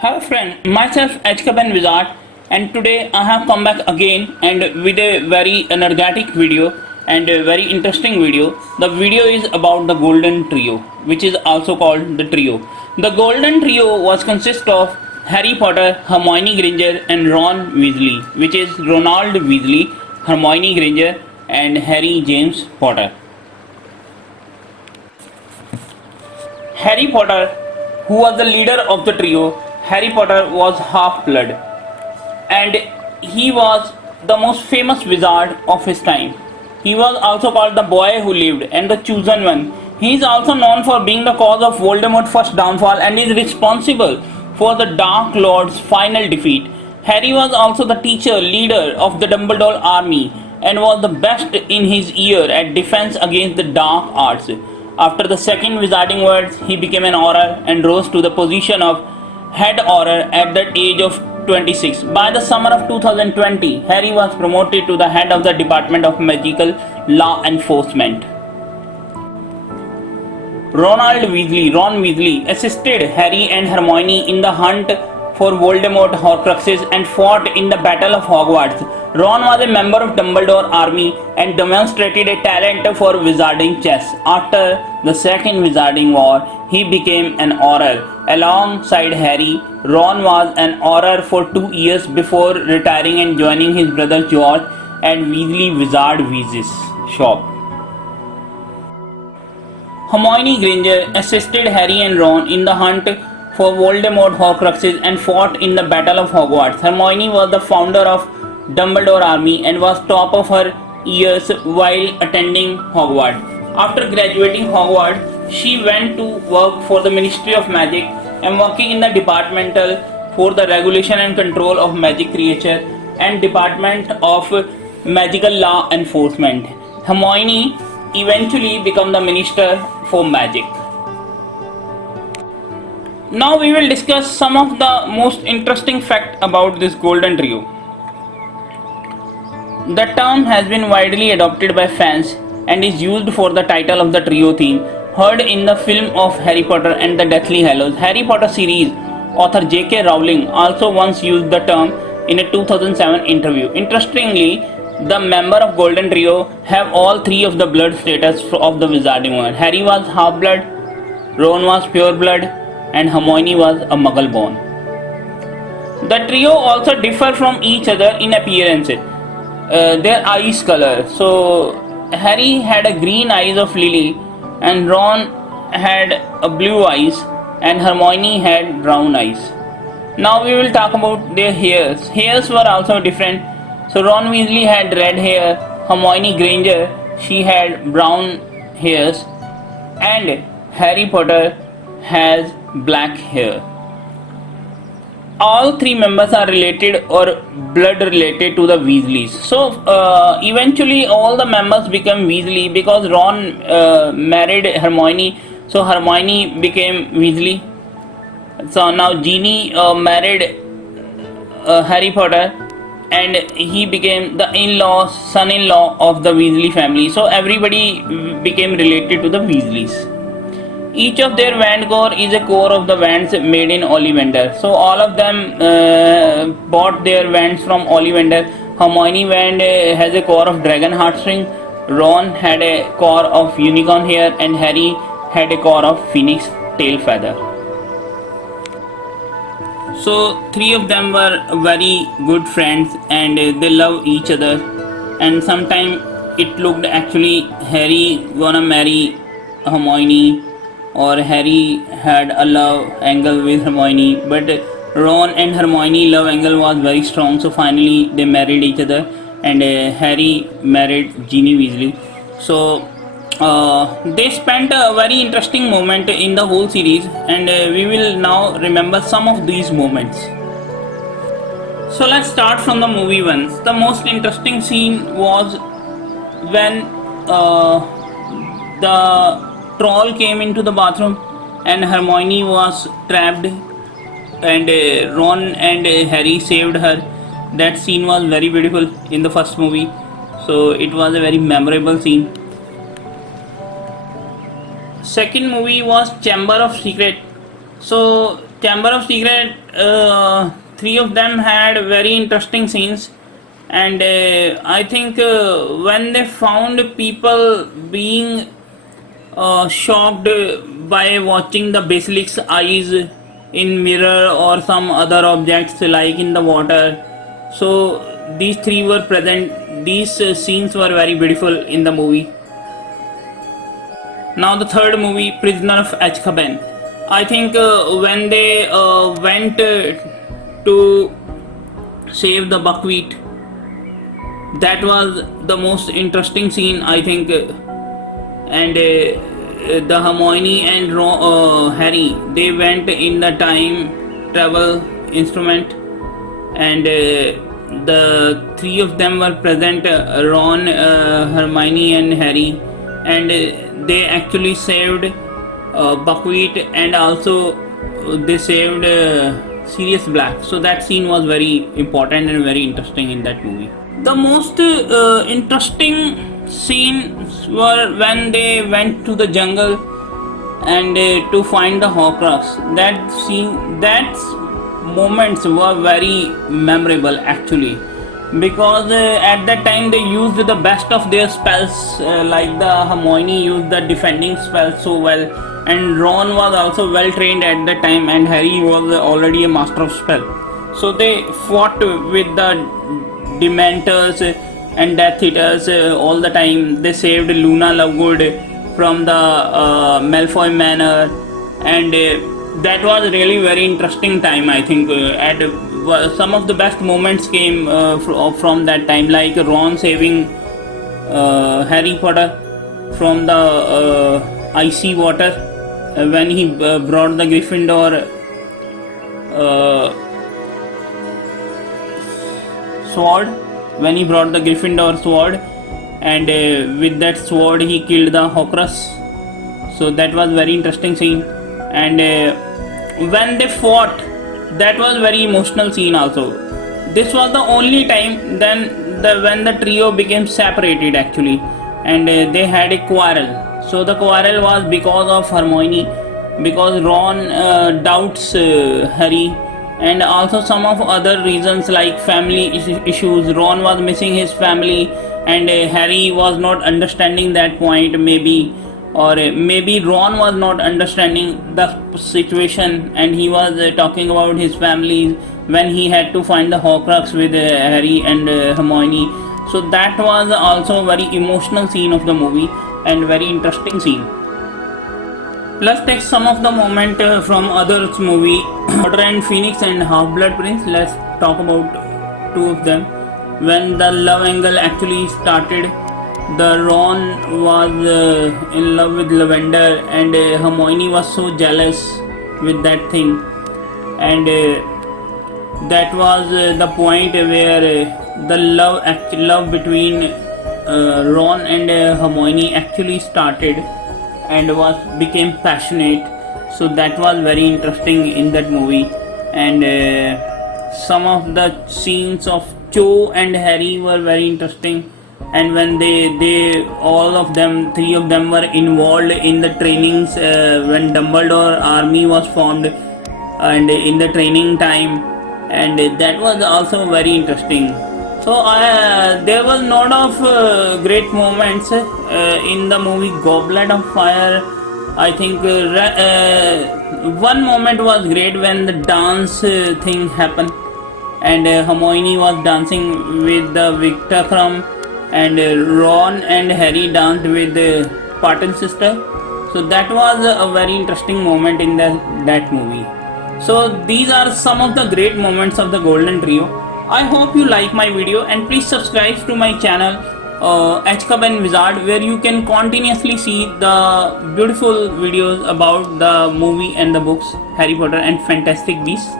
Hello friend, myself HKBen Wizard, and today I have come back again and with a very energetic video and a very interesting video. The video is about the Golden Trio, which is also called the Trio. The Golden Trio was consist of Harry Potter, Hermione Granger and Ron Weasley, which is Ronald Weasley, Hermione Granger and Harry James Potter. Harry Potter, who was the leader of the trio. Harry Potter was half-blood and he was the most famous wizard of his time. He was also called the boy who lived and the chosen one. He is also known for being the cause of Voldemort's first downfall and is responsible for the Dark Lord's final defeat. Harry was also the teacher leader of the Dumbledore army and was the best in his year at defense against the dark arts. After the second Wizarding Words, he became an Auror and rose to the position of head Auror at the age of 26. By the summer of 2020, Harry was promoted to the head of the Department of Magical Law Enforcement. Ron Weasley, assisted Harry and Hermione in the hunt for Voldemort Horcruxes and fought in the Battle of Hogwarts. Ron was a member of Dumbledore army and demonstrated a talent for wizarding chess. After the Second Wizarding War, he became an Auror. Alongside Harry, Ron was an Auror for 2 years before retiring and joining his brother George at Weasley Wizard Wiz's shop. Hermione Granger assisted Harry and Ron in the hunt for Voldemort Horcruxes and fought in the Battle of Hogwarts. Hermione was the founder of Dumbledore army and was top of her years while attending Hogwarts. After graduating Hogwarts, she went to work for the Ministry of Magic and working in the departmental for the regulation and control of magic creatures and Department of Magical Law Enforcement. Hermione eventually became the Minister for Magic. Now we will discuss some of the most interesting fact about this Golden Trio. The term has been widely adopted by fans and is used for the title of the trio theme heard in the film of Harry Potter and the Deathly Hallows. Harry Potter series author J.K. Rowling also once used the term in a 2007 interview. Interestingly, the member of Golden Trio have all three of the blood status of the Wizarding World. Harry was half-blood, Ron was pure-blood, and Hermione was a Muggle born. The trio also differ from each other in appearance. Their eyes color. So Harry had a green eyes of Lily, and Ron had a blue eyes, and Hermione had brown eyes. Now we will talk about their hairs. Hairs were also different. So Ron Weasley had red hair, Hermione Granger, she had brown hairs, and Harry Potter has black hair. All three members are related or blood related to the Weasleys. So eventually all the members became Weasley because Ron married Hermione, so Hermione became Weasley. So now Ginny married Harry Potter and he became the son-in-law of the Weasley family. So everybody became related to the Weasleys. Each of their wand core is a core of the wands made in Ollivander. So all of them bought their wands from Ollivander. Hermione wand has a core of dragon heartstring. Ron had a core of unicorn hair and Harry had a core of phoenix tail feather. So three of them were very good friends and they love each other. And sometime it looked actually Harry gonna marry Hermione, or Harry had a love angle with Hermione, but Ron and Hermione love angle was very strong, so finally they married each other and Harry married Ginny Weasley. So they spent a very interesting moment in the whole series and we will now remember some of these moments. So let's start from the movie ones. The most interesting scene was when the troll came into the bathroom and Hermione was trapped and Ron and Harry saved her. That scene was very beautiful in the first movie, so it was a very memorable scene. Second movie was Chamber of Secret. So Chamber of Secret, three of them had very interesting scenes, and I think when they found people being shocked by watching the basilic's eyes in mirror or some other objects like in the water, so these three were present. These scenes were very beautiful in the movie. Now the third movie, Prisoner of Azkaban. I think when they went to save the buckwheat, that was the most interesting scene, I think. And the Hermione and Harry, they went in the time travel instrument, and the three of them were present, Ron, Hermione and Harry, and they actually saved buckwheat, and also they saved Sirius Black. So that scene was very important and very interesting in that movie. The most interesting scenes were when they went to the jungle and to find the Horcrux. That scene, that moments were very memorable actually, because at that time they used the best of their spells, like the Hermione used the defending spell so well, and Ron was also well trained at that time, and Harry was already a master of spell. So they fought with the Dementors and Death Eaters all the time. They saved Luna Lovegood from the Malfoy Manor, and that was really very interesting time, I think. Some of the best moments came from that time, like Ron saving Harry Potter from the icy water when he brought the Gryffindor sword, when he brought the Gryffindor sword, and with that sword he killed the Horcrux. So that was very interesting scene. And when they fought, that was very emotional scene also. This was the only time when the trio became separated actually, and they had a quarrel. So the quarrel was because of Hermione, because Ron doubts Harry, and also some of other reasons like family issues. Ron was missing his family, and Harry was not understanding that point, maybe, or maybe Ron was not understanding the situation, and he was talking about his family when he had to find the Horcrux with Harry and Hermione. So that was also a very emotional scene of the movie and very interesting scene. Let's take some of the moment from others movie, Order and Phoenix and Half-Blood Prince. Let's talk about two of them. When the love angle actually started, the Ron was in love with Lavender, and Hermione was so jealous with that thing, and that was the point where the love between Ron and Hermione actually started and became passionate. So that was very interesting in that movie. And some of the scenes of Cho and Harry were very interesting, and when they all of them, three of them, were involved in the trainings when Dumbledore army was formed, and in the training time, and that was also very interesting. So there was a lot of great moments in the movie Goblet of Fire. I think one moment was great when the dance thing happened, and Hermione was dancing with the Victor Crumb, and Ron and Harry danced with the Parton sister. So that was a very interesting moment in that movie. So these are some of the great moments of the Golden Trio. I hope you like my video, and please subscribe to my channel Azkaban Wizard, where you can continuously see the beautiful videos about the movie and the books Harry Potter and Fantastic Beasts.